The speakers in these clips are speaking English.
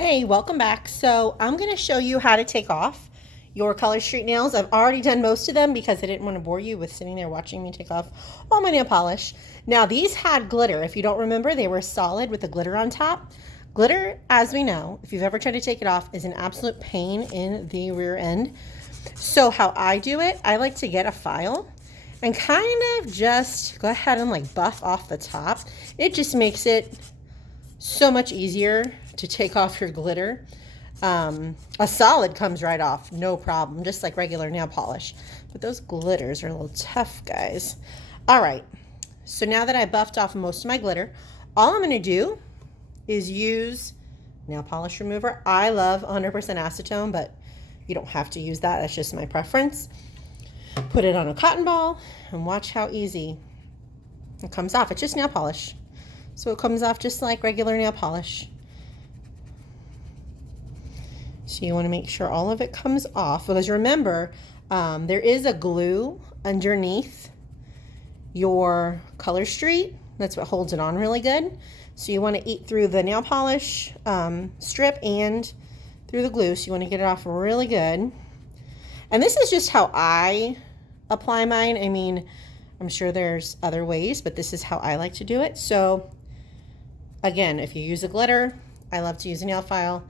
Hey, welcome back. So I'm going to show you how to take off your Color Street nails. I've already done most of them because I didn't want to bore you with sitting there watching me take off all my nail polish. Now these had glitter. If you don't remember, they were solid with the glitter on top. Glitter, as we know, if you've ever tried to take it off, is an absolute pain in the rear end. So how I do it, I like to get a file and kind of just go ahead and like buff off the top. It just makes it so much easier to take off your glitter. A solid comes right off, no problem, just like regular nail polish. But those glitters are a little tough, guys. All right, so now that I buffed off most of my glitter, all I'm gonna do is use nail polish remover. I love 100% acetone, but you don't have to use that. That's just my preference. Put it on a cotton ball and watch how easy it comes off. It's just nail polish. So it comes off just like regular nail polish. So you want to make sure all of it comes off, because remember, there is a glue underneath your Color Street. That's what holds it on really good. So you want to eat through the nail polish strip and through the glue. So you want to get it off really good. And this is just how I apply mine. I mean, I'm sure there's other ways, but this is how I like to do it. So again, if you use a glitter, I love to use a nail file.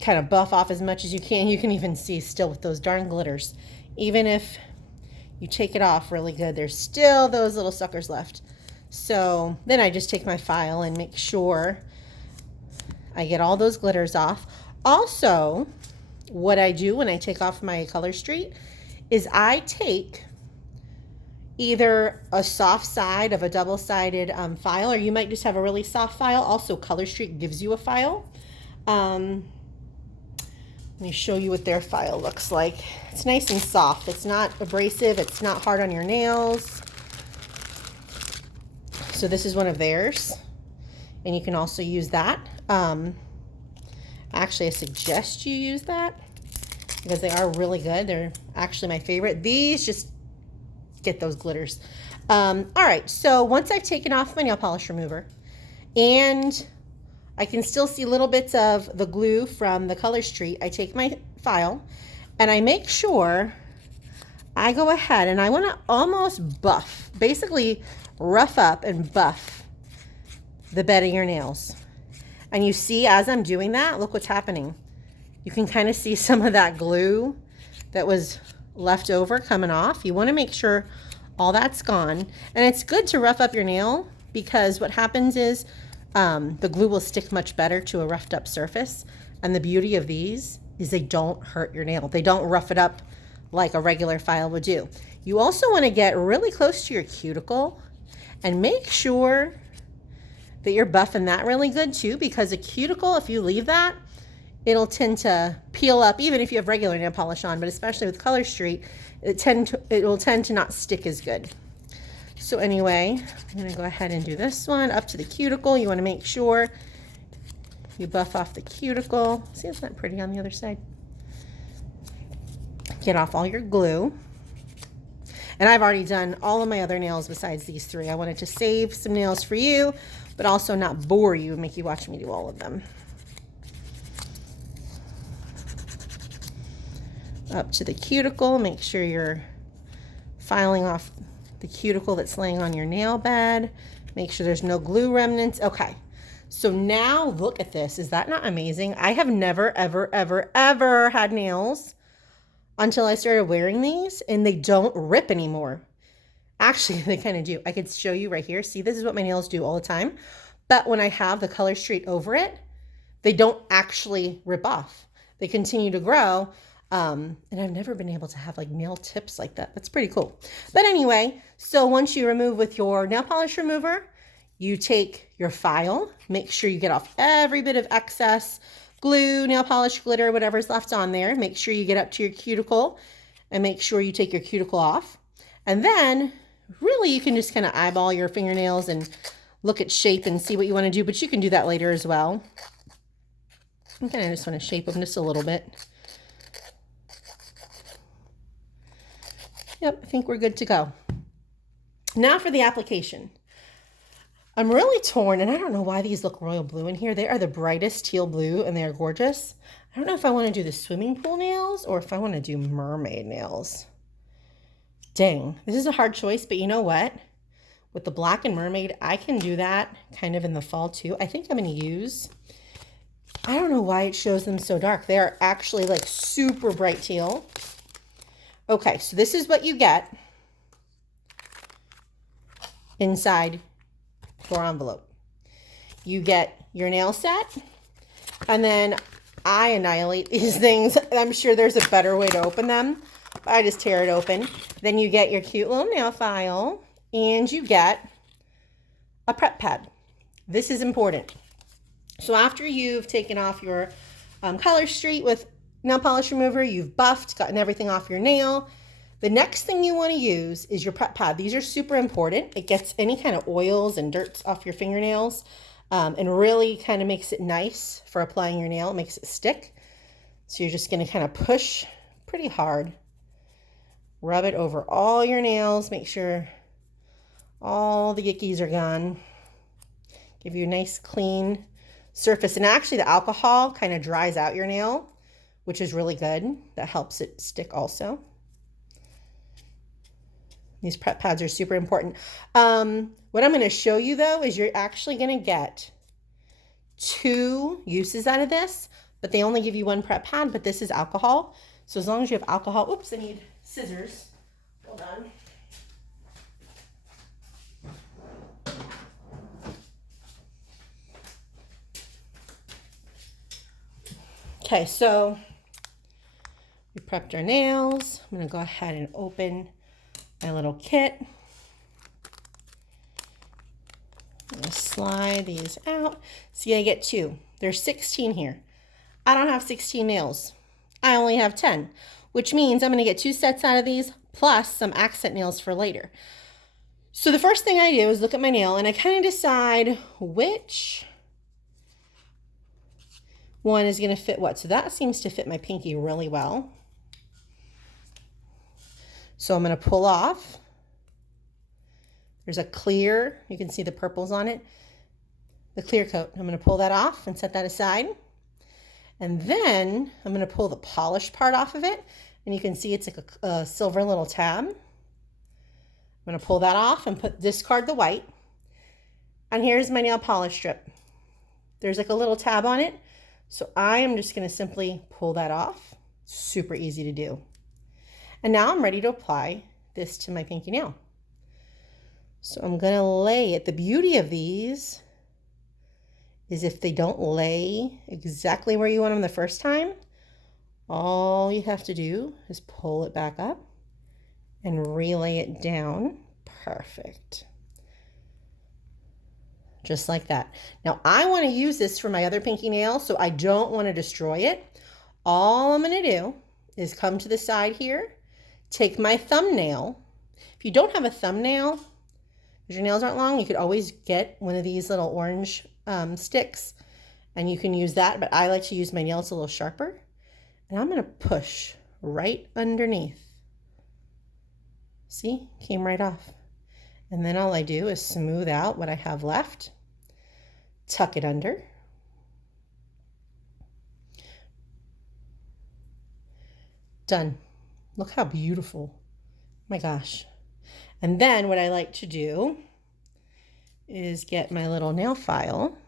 Kind of buff off as much as you can. You can even see still with those darn glitters, even if you take it off really good, there's still those little suckers left. So then I just take my file and make sure I get all those glitters off. Also, what I do when I take off my Color Street is I take either a soft side of a double-sided file, or you might just have a really soft file. Also, Color Street gives you a file. Let me show you what their file looks like. It's nice and soft. It's not abrasive. It's not hard on your nails. So this is one of theirs, and you can also use that. Actually, I suggest you use that because they are really good. They're actually my favorite. These just get those glitters. All right, so once I've taken off my nail polish remover and I can still see little bits of the glue from the Color Street, I take my file and I make sure I go ahead and I want to almost buff, basically rough up and buff the bed of your nails. And you see, as I'm doing that, look what's happening. You can kind of see some of that glue that was left over coming off. You want to make sure all that's gone. And it's good to rough up your nail because what happens is the glue will stick much better to a roughed up surface. And the beauty of these is they don't hurt your nail. They don't rough it up like a regular file would do. You also want to get really close to your cuticle and make sure that you're buffing that really good too, because a cuticle, if you leave that, it'll tend to peel up even if you have regular nail polish on, but especially with Color Street, it will tend to not stick as good. So anyway, I'm gonna go ahead and do this one up to the cuticle. You wanna make sure you buff off the cuticle. See, it's not pretty on the other side. Get off all your glue. And I've already done all of my other nails besides these three. I wanted to save some nails for you, but also not bore you and make you watch me do all of them. Up to the cuticle, make sure you're filing off the cuticle that's laying on your nail bed. Make sure there's no glue remnants. Okay, so now look at this. Is that not amazing? I have never, ever, ever, ever had nails until I started wearing these, and they don't rip anymore. Actually, they kind of do. I could show you right here. See, this is what my nails do all the time. But when I have the Color Street over it, they don't actually rip off. They continue to grow. And I've never been able to have like nail tips like that. That's pretty cool. But anyway, so once you remove with your nail polish remover, you take your file, make sure you get off every bit of excess glue, nail polish, glitter, whatever's left on there. Make sure you get up to your cuticle and make sure you take your cuticle off. And then really you can just kind of eyeball your fingernails and look at shape and see what you want to do, but you can do that later as well. I kind of just want to shape them just a little bit. Yep, I think we're good to go. Now for the application. I'm really torn, and I don't know why these look royal blue in here. They are the brightest teal blue, and they are gorgeous. I don't know if I want to do the swimming pool nails or if I want to do mermaid nails. Dang, this is a hard choice, but you know what? With the black and mermaid, I can do that kind of in the fall too. I think I'm going to use, I don't know why it shows them so dark. They are actually like super bright teal. Okay, so this is what you get inside your envelope. You get your nail set, and then I annihilate these things. I'm sure there's a better way to open them, but I just tear it open. Then you get your cute little nail file, and you get a prep pad. This is important. So after you've taken off your Color Street with nail polish remover, you've buffed, gotten everything off your nail, the next thing you want to use is your prep pad. These are super important. It gets any kind of oils and dirts off your fingernails and really kind of makes it nice for applying your nail. It makes it stick. So you're just going to kind of push pretty hard. Rub it over all your nails. Make sure all the yickies are gone. Give you a nice clean surface. And actually the alcohol kind of dries out your nail, which is really good. That helps it stick also. These prep pads are super important. What I'm going to show you though is you're actually going to get 2 uses out of this, but they only give you 1 prep pad, but this is alcohol. So as long as you have alcohol, oops, I need scissors. Hold on. Okay, so we prepped our nails. I'm going to go ahead and open my little kit. I'm going to slide these out. See, I get 2. There's 16 here. I don't have 16 nails. I only have 10, which means I'm going to get 2 sets out of these plus some accent nails for later. So the first thing I do is look at my nail and I kind of decide which one is going to fit what. So that seems to fit my pinky really well. So I'm going to pull off. There's a clear, you can see the purples on it, the clear coat. I'm going to pull that off and set that aside. And then I'm going to pull the polished part off of it. And you can see it's like a silver little tab. I'm going to pull that off and discard the white. And here's my nail polish strip. There's like a little tab on it. So I am just going to simply pull that off. Super easy to do. And now I'm ready to apply this to my pinky nail. So I'm going to lay it. The beauty of these is if they don't lay exactly where you want them the first time, all you have to do is pull it back up and relay it down. Perfect. Just like that. Now I want to use this for my other pinky nail, so I don't want to destroy it. All I'm going to do is come to the side here, take my thumbnail. If you don't have a thumbnail, because your nails aren't long, you could always get one of these little orange sticks and you can use that, but I like to use my nails a little sharper. And I'm going to push right underneath. See, came right off. And then all I do is smooth out what I have left, tuck it under. Done. Look how beautiful. My gosh. And then what I like to do is get my little nail file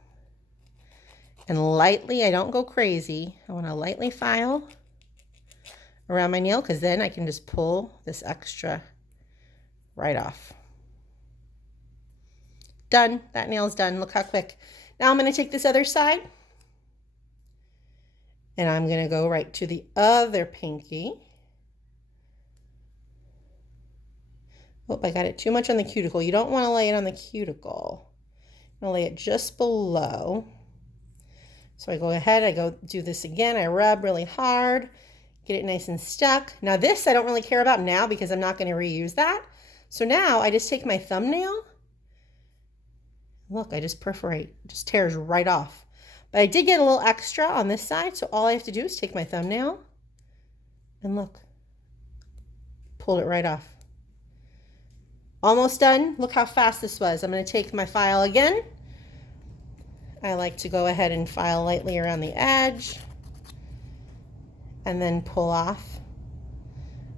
and lightly, I don't go crazy, I want to lightly file around my nail because then I can just pull this extra right off. Done. That nail's done. Look how quick. Now I'm going to take this other side and I'm going to go right to the other pinky. Oh, I got it too much on the cuticle. You don't want to lay it on the cuticle. I'm going to lay it just below. So I go ahead, I go do this again. I rub really hard, get it nice and stuck. Now this I don't really care about now because I'm not going to reuse that. So now I just take my thumbnail. Look, I just perforate, it just tears right off. But I did get a little extra on this side, so all I have to do is take my thumbnail and look, pulled it right off. Almost done. Look how fast this was. I'm going to take my file again. I like to go ahead and file lightly around the edge and then pull off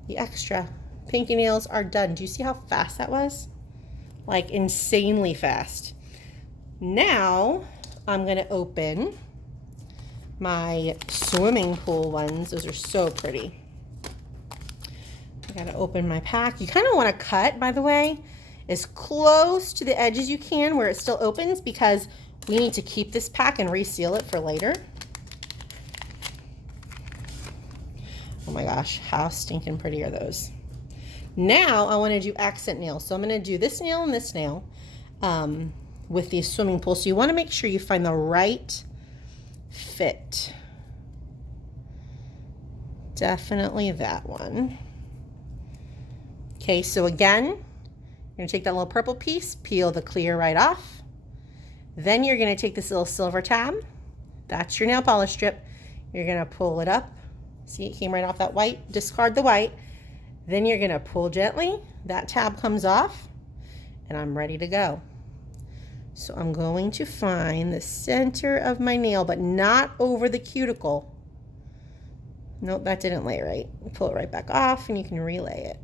the extra. Pinky nails are done. Do you see how fast that was? Like insanely fast. Now I'm going to open my swimming pool ones. Those are so pretty. I got to open my pack. You kind of want to cut, by the way, as close to the edge as you can where it still opens, because we need to keep this pack and reseal it for later. Oh my gosh, how stinking pretty are those? Now I want to do accent nails. So I'm going to do this nail and this nail with the swimming pool. So you want to make sure you find the right fit. Definitely that one. Okay, so again, you're going to take that little purple piece, peel the clear right off. Then you're going to take this little silver tab. That's your nail polish strip. You're going to pull it up. See, it came right off that white. Discard the white. Then you're going to pull gently. That tab comes off, and I'm ready to go. So I'm going to find the center of my nail, but not over the cuticle. Nope, that didn't lay right. Pull it right back off, and you can relay it.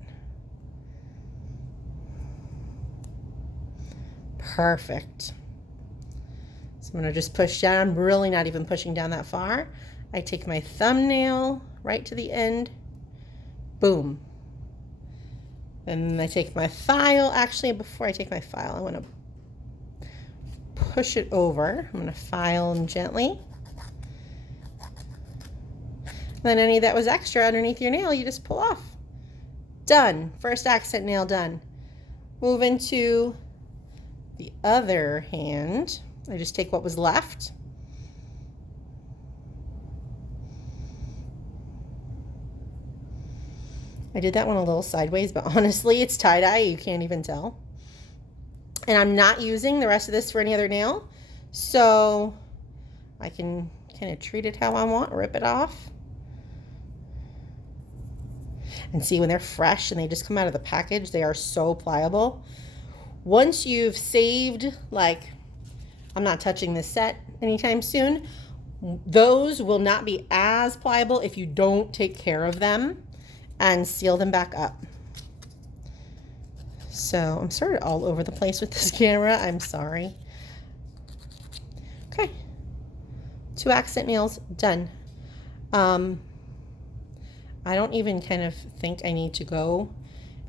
Perfect. So I'm going to just push down. I'm really not even pushing down that far. I take my thumbnail right to the end. Boom. And I take my file. Actually, before I take my file, I want to push it over. I'm going to file them gently. Then any that was extra underneath your nail, you just pull off. Done. First accent nail done. Move into the other hand. I just take what was left. I did that one a little sideways, but honestly, it's tie-dye. You can't even tell. And I'm not using the rest of this for any other nail, so I can kind of treat it how I want, rip it off. And see, when they're fresh and they just come out of the package, they are so pliable. Once you've saved, like, I'm not touching this set anytime soon, those will not be as pliable if you don't take care of them and seal them back up. So I'm sort of all over the place with this camera. I'm sorry. Okay. 2 accent nails done. I don't even kind of think I need to go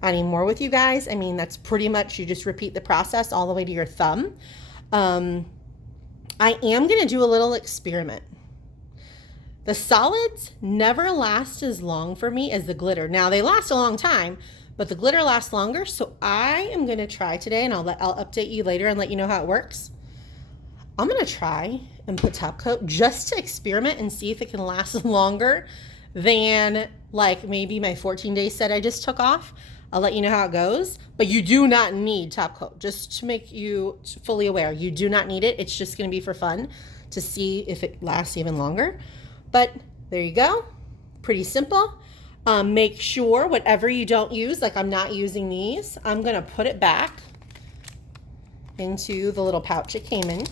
anymore with you guys. I mean, that's pretty much, you just repeat the process all the way to your thumb. I am going to do a little experiment. The solids never last as long for me as the glitter. Now, they last a long time, but the glitter lasts longer. So I am going to try today, and I'll update you later and let you know how it works. I'm going to try and put top coat just to experiment and see if it can last longer than like maybe my 14-day set I just took off. I'll let you know how it goes, but you do not need top coat. Just to make you fully aware, you do not need it. It's just going to be for fun to see if it lasts even longer. But there you go. Pretty simple. Make sure whatever you don't use, like I'm not using these, I'm going to put it back into the little pouch it came in.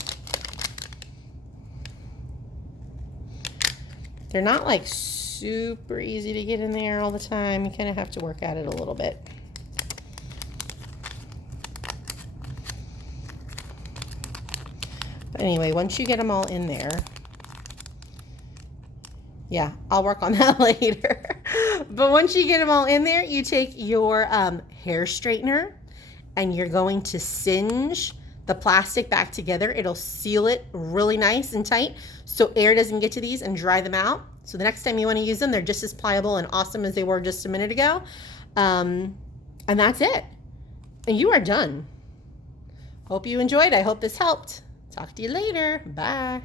They're not like super easy to get in there all the time. You kind of have to work at it a little bit. But anyway, once you get them all in there, yeah, I'll work on that later. But once you get them all in there, you take your hair straightener and you're going to singe the plastic back together. It'll seal it really nice and tight so air doesn't get to these, and dry them out. So the next time you want to use them, they're just as pliable and awesome as they were just a minute ago. And that's it. And you are done. Hope you enjoyed. I hope this helped. Talk to you later. Bye.